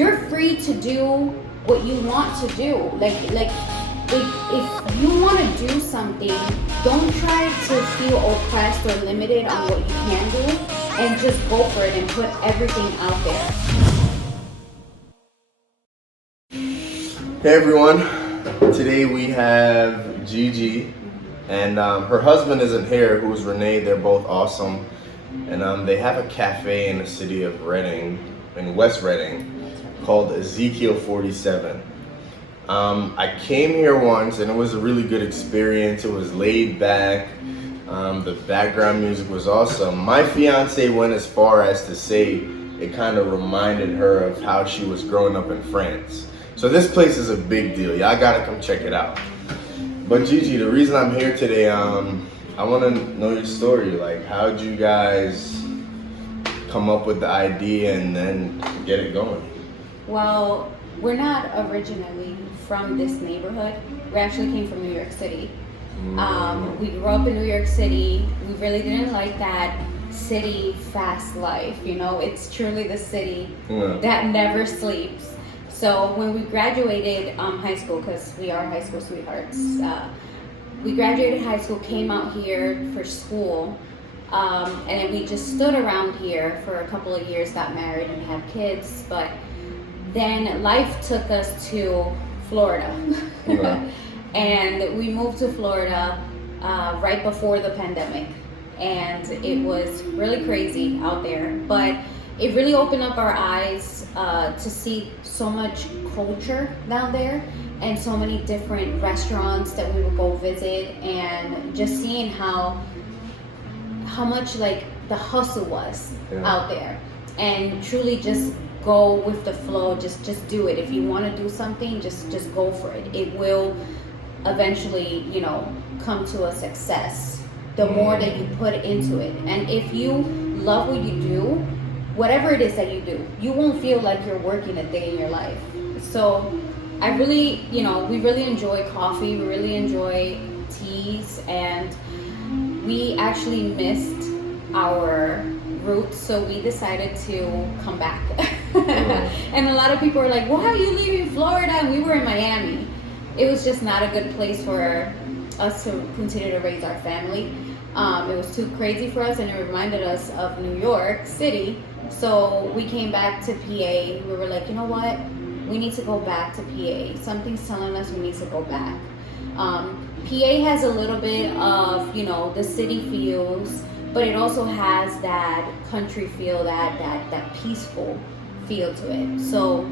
you're free to do what you want to do. Like if you want to do something, don't try to feel oppressed or limited on what you can do, and just go for it and put everything out there. Hey everyone, today we have Gigi and her husband isn't here, who's Renee. They're both awesome, and they have a cafe in the city of Reading, in West Reading, called Ezekiel 47. I came here once and it was a really good experience. It was laid back. The background music was awesome. My fiance went as far as to say it kind of reminded her of how she was growing up in France. So this place is a big deal. Y'all gotta come check it out. But Gigi, the reason I'm here today, I want to know your story. Like, how'd you guys come up with the idea and then get it going? Well, we're not originally from this neighborhood. We actually came from New York City. We grew up in New York City. We really didn't like that city fast life. You know, it's truly the city that never sleeps. So when we graduated high school, because we are high school sweethearts, we graduated high school, came out here for school, and then we just stood around here for a couple of years, got married and had kids, but then life took us to Florida. And we moved to Florida right before the pandemic, and it was really crazy out there, but it really opened up our eyes to see so much culture down there and so many different restaurants that we would go visit, and just seeing how much like the hustle was out there, and truly just go with the flow. Just do it. If you want to do something, just go for it. It will eventually, you know, come to a success the more that you put into it. And if you love what you do, whatever it is that you do, you won't feel like you're working a day in your life. So I really, you know, we really enjoy coffee, we really enjoy teas, and we actually missed our roots, so we decided to come back. And a lot of people were like, why are you leaving Florida? And we were in Miami. It was just not a good place for us to continue to raise our family. It was too crazy for us, and it reminded us of New York City. So we came back to PA. We were like, you know what? We need to go back to PA. Something's telling us we need to go back. PA has a little bit of, you know, the city feels, but it also has that country feel, that peaceful feel to it. So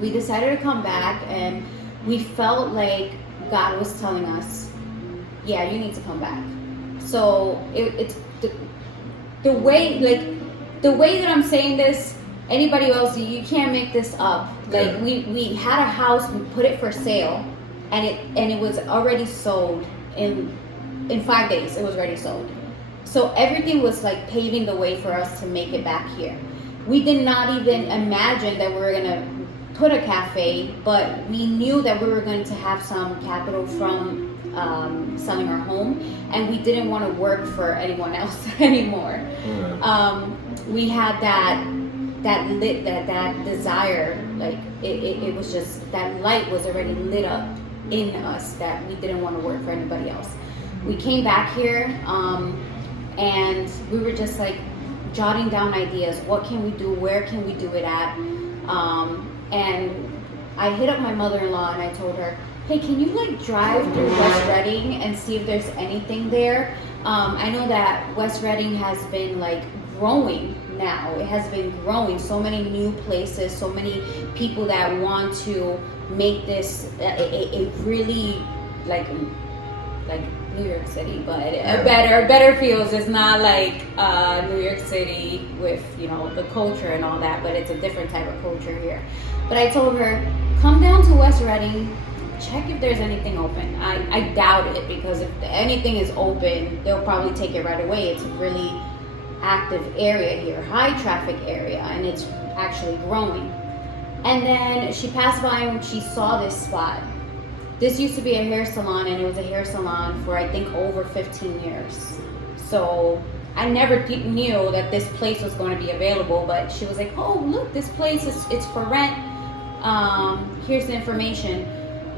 we decided to come back, and we felt like God was telling us, yeah, you need to come back. So it's the way, like, the way that I'm saying this, anybody else, you can't make this up. Like, we had a house, we put it for sale, and it was already sold in 5 days. It was already sold. So everything was like paving the way for us to make it back here. We did not even imagine that we were gonna put a cafe, but we knew that we were going to have some capital from selling our home, and we didn't want to work for anyone else anymore. We had that desire, like it was just, that light was already lit up in us, that we didn't want to work for anybody else. We came back here, and we were just like jotting down ideas. What can we do? Where can we do it at? And I hit up my mother-in-law and I told her, hey, can you like drive through West Reading and see if there's anything there? I know that West Reading has been like growing now. It has been growing. So many new places, so many people that want to make this a really like New York City, but a better feels. It's not like New York City with, you know, the culture and all that, but it's a different type of culture here. But I told her, come down to West Reading, check if there's anything open. I doubt it, because if anything is open, they'll probably take it right away. It's a really active area here, high traffic area, and it's actually growing. And then she passed by and she saw this spot. This used to be a hair salon, and it was a hair salon for I think over 15 years. So I never knew that this place was going to be available, but she was like, oh, look, this place it's for rent. Here's the information.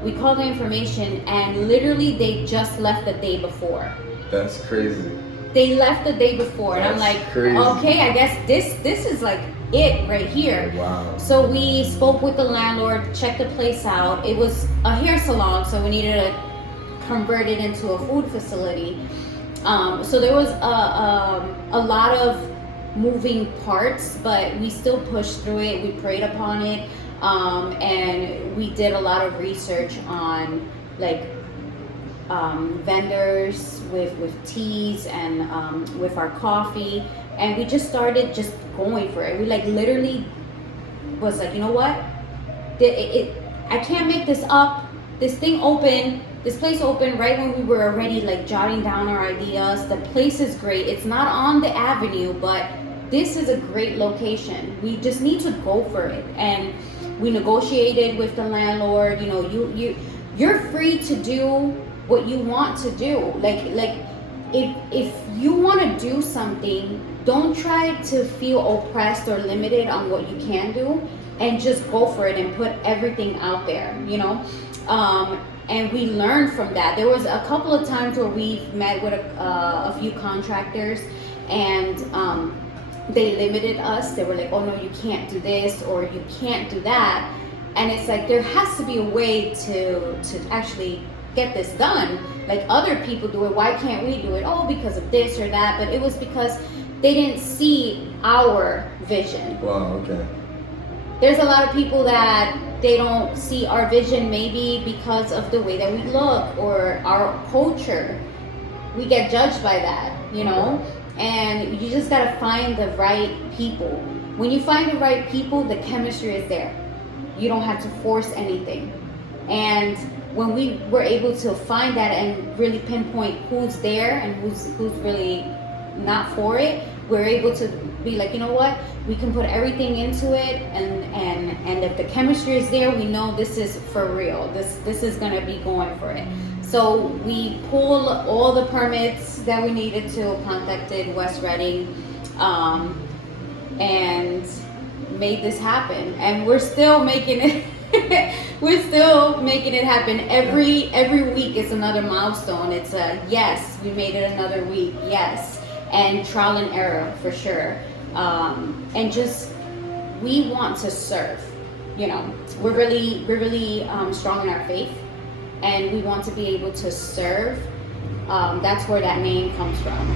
We called the information, and literally they just left the day before. That's crazy. They left the day before. That's and I'm like, crazy. Okay, I guess this is like it right here. Wow. So we spoke with the landlord, checked the place out. It was a hair salon, so we needed to convert it into a food facility. So there was a lot of moving parts, but we still pushed through it. We prayed upon it, and we did a lot of research on like vendors with teas and with our coffee, and we just started just going for it. We like literally was like, you know what? I can't make this up. This place opened right when we were already like jotting down our ideas. The place is great. It's not on the avenue, but this is a great location. We just need to go for it. And we negotiated with the landlord. You know, you're free to do what you want to do. Like if you want to do something, don't try to feel oppressed or limited on what you can do, and just go for it and put everything out there, you know. And we learned from that. There was a couple of times where we've met with a few contractors, and they limited us. They were like, oh no, you can't do this, or you can't do that. And it's like, there has to be a way to actually get this done. Like other people do it, why can't we do it? Oh, because of this or that. But it was because they didn't see our vision. Wow, okay. There's a lot of people that they don't see our vision, maybe because of the way that we look or our culture. We get judged by that, you know? And you just gotta find the right people. When you find the right people, the chemistry is there. You don't have to force anything. And when we were able to find that and really pinpoint who's there and who's really not for it, we're able to be like, you know what, we can put everything into it, and if the chemistry is there, we know this is for real. This is gonna be going for it. So we pulled all the permits that we needed to, contacted West Reading, and made this happen. And we're still making it. We're still making it happen. Every week is another milestone. It's a yes, we made it another week. Yes, and trial and error for sure. And just we want to serve. You know, we're really strong in our faith, and we want to be able to serve. That's where that name comes from.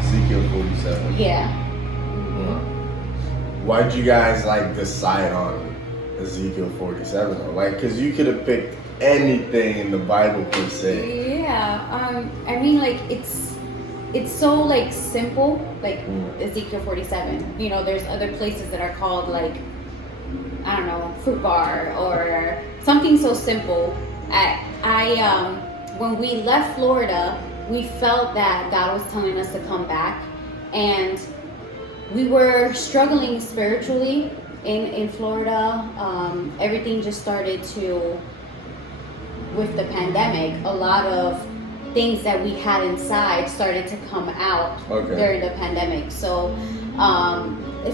Ezekiel 47. Yeah. Why'd you guys like decide on Ezekiel 47 though? Like, cause you could have picked anything in the Bible per se. Yeah. I mean, like it's so like simple, like Ezekiel 47. You know, there's other places that are called like, I don't know, fruit bar or something so simple. When we left Florida, we felt that God was telling us to come back, and we were struggling spiritually in Florida. Everything just started to, with the pandemic, a lot of things that we had inside started to come out during the pandemic. So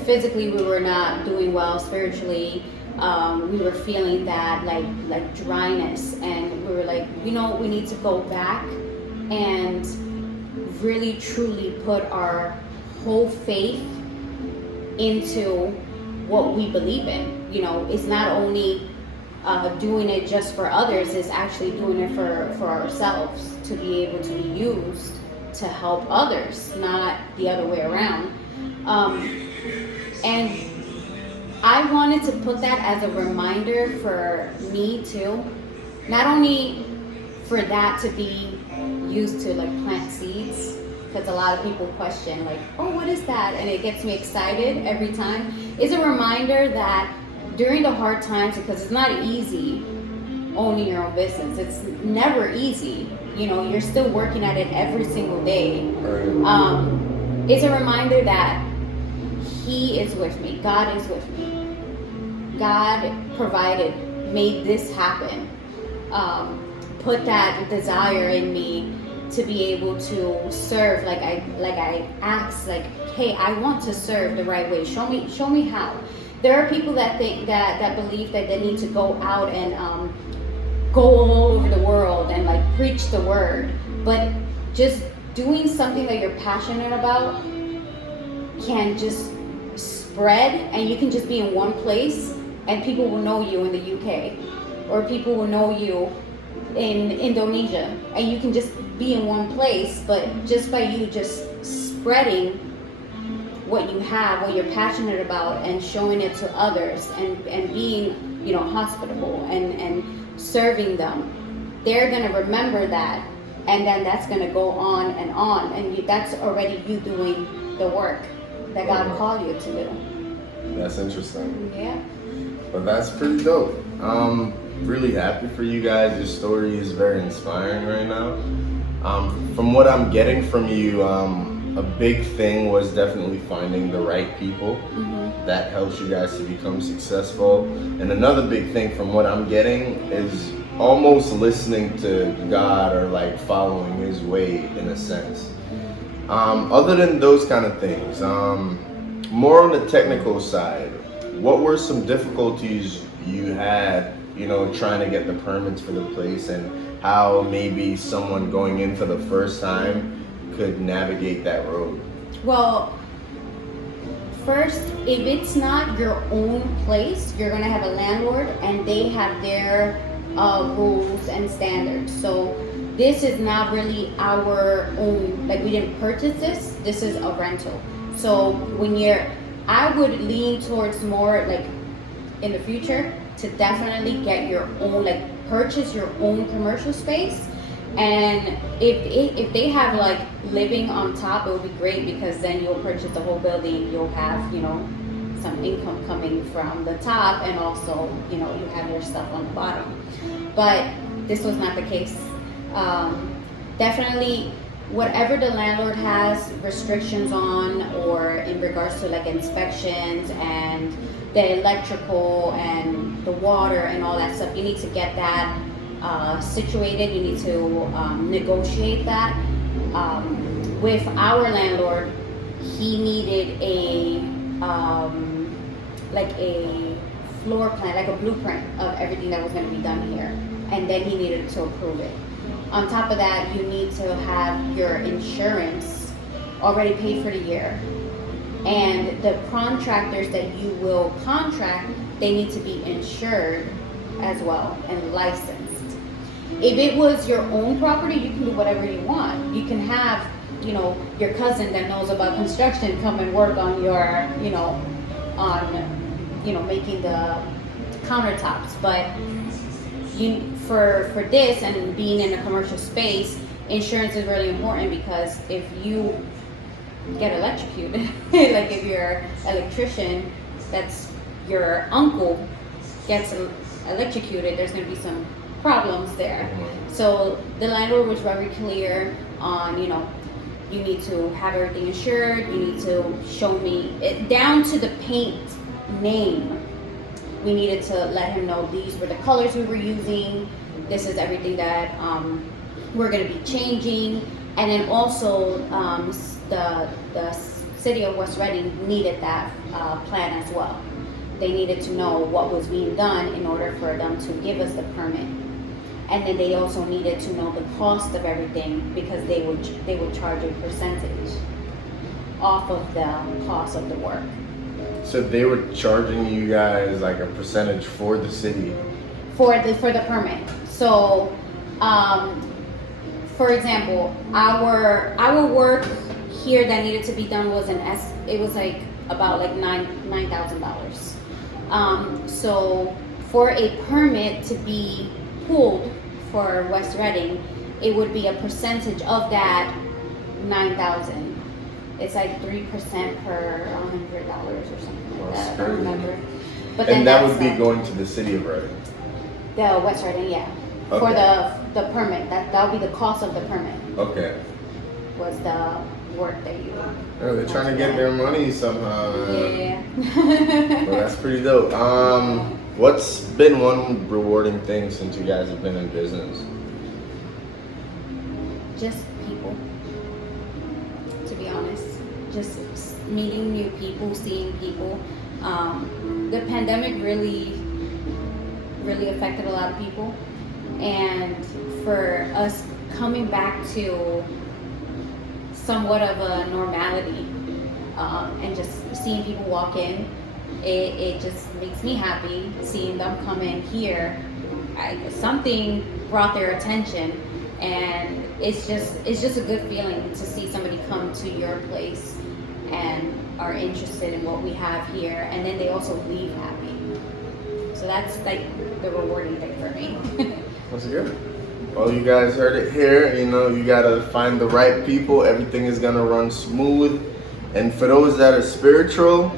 physically we were not doing well. Spiritually, we were feeling that like dryness, and we were like, you know, we need to go back and really truly put our whole faith into what we believe in. You know, it's not only doing it just for others, it's actually doing it for ourselves, to be able to be used to help others, not the other way around. And I wanted to put that as a reminder for me too, not only for that to be used to like plant seeds, because a lot of people question like, oh, what is that? And it gets me excited every time. It's a reminder that during the hard times, because it's not easy owning your own business. It's never easy. You know, you're still working at it every single day. It's a reminder that He is with me. God is with me. God provided, made this happen. Put that desire in me to be able to serve like I asked, like, hey, I want to serve the right way. Show me how. There are people that think that believe that they need to go out and go all over the world and like preach the word, but just doing something that you're passionate about can just spread, and you can just be in one place and people will know you in the UK, or people will know you in Indonesia, and you can just be in one place, but just by you just spreading what you have, what you're passionate about, and showing it to others, and being, you know, hospitable and serving them, they're gonna remember that, and then that's gonna go on, and that's already you doing the work that God called you to do. That's interesting. Yeah. But that's pretty dope. Really happy for you guys. Your story is very inspiring right now. From what I'm getting from you, a big thing was definitely finding the right people. That helps you guys to become successful. And another big thing from what I'm getting is almost listening to God, or like following his way in a sense. Other than those kind of things, more on the technical side, what were some difficulties you had, you know, trying to get the permits for the place, and how maybe someone going in for the first time could navigate that road? Well, first, if it's not your own place, you're gonna have a landlord, and they have their rules and standards. So this is not really our own, like, we didn't purchase this. This is a rental. So I would lean towards more like in the future to definitely get your own, like purchase your own commercial space. And if they have like living on top, it would be great, because then you'll purchase the whole building. You'll have, you know, some income coming from the top, and also, you know, you have your stuff on the bottom. But this was not the case. Definitely, whatever the landlord has restrictions on, or in regards to like inspections and the electrical and the water and all that stuff, you need to get that situated. You need to negotiate that. With our landlord, he needed like a floor plan, like a blueprint of everything that was going to be done here, and then he needed to approve it. On top of that, you need to have your insurance already paid for the year, and the contractors that you will contract, they need to be insured as well and licensed. If it was your own property, you can do whatever you want. You can have, you know, your cousin that knows about construction come and work on your, you know, making the countertops. But for this, and being in a commercial space, insurance is really important, because if you get electrocuted, like if your electrician, that's your uncle, gets electrocuted, there's going to be some problems there. So the landlord was very clear on, you know, you need to have everything insured. You need to show me it down to the paint name. We needed to let him know these were the colors we were using. This is everything that we're going to be changing. And then also the city of West Reading needed that plan as well. They needed to know what was being done in order for them to give us the permit. And then they also needed to know the cost of everything, because they would charge a percentage off of the cost of the work. So they were charging you guys like a percentage for the city? For the permit. So, for example, our work here that needed to be done was it was like about like $9,000. So for a permit to be pulled for West Reading, it would be a percentage of that $9,000. It's like 3% per $100 or something like that. I don't remember. But then that would be going to the city of Reading. The West Reading, yeah. Okay. For the permit, that would be the cost of the permit. Okay. Was the work that you. Oh, they're trying to get their money somehow. Yeah. Well, that's pretty dope. What's been one rewarding thing since you guys have been in business? Just just meeting new people, seeing people. The pandemic really affected a lot of people, and for us coming back to somewhat of a normality, and just seeing people walk in, it just makes me happy seeing them come in here. Something brought their attention, and it's just a good feeling to see somebody come to your place and are interested in what we have here, and then they also leave happy. So that's like the rewarding thing for me. That's good. Well, you guys heard it here. You know, you gotta find the right people. Everything is gonna run smooth. And for those that are spiritual,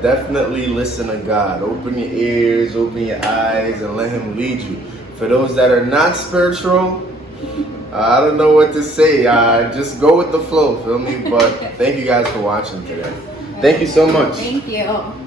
definitely listen to God. Open your ears, open your eyes, and let Him lead you. For those that are not spiritual, I don't know what to say. Just go with the flow, feel me? But thank you guys for watching today. Thank you so much. Thank you.